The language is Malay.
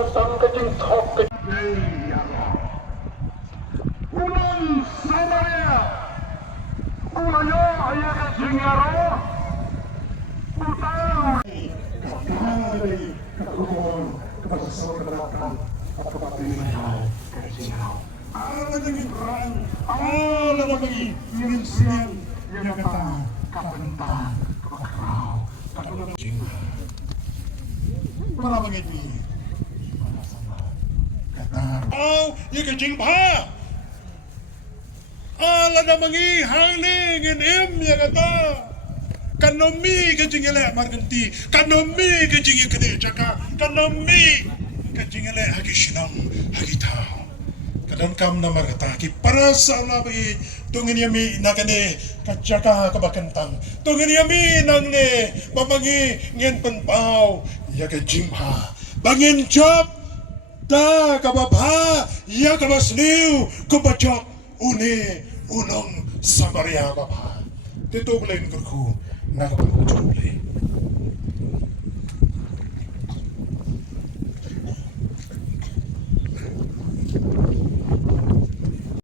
sesang kecing thok ulang Samaria ulayo ayah kecing yaro utang dari kekuatan kebersamaan keberpilihan kecing yaro ala lagi perang ala lagi ingin siang yang kata kapentang kebakrau kata kecing para begitu kata ya kecing pa ala na mangi hangling ya kata kanomi kecing ele marganti kanomi kecing kede jaka kanomi kecing ele hagi sinang hagi tao kadang kam na margata ki para sa labi tungin yami nakane kacaka kabakantang tungin yami nang ne mamangi ngien penpau ya kecing ha bangin job ta kababha ya kabasniu kubajok une unong Samaria babha tito bleng kurku nakapagkutuble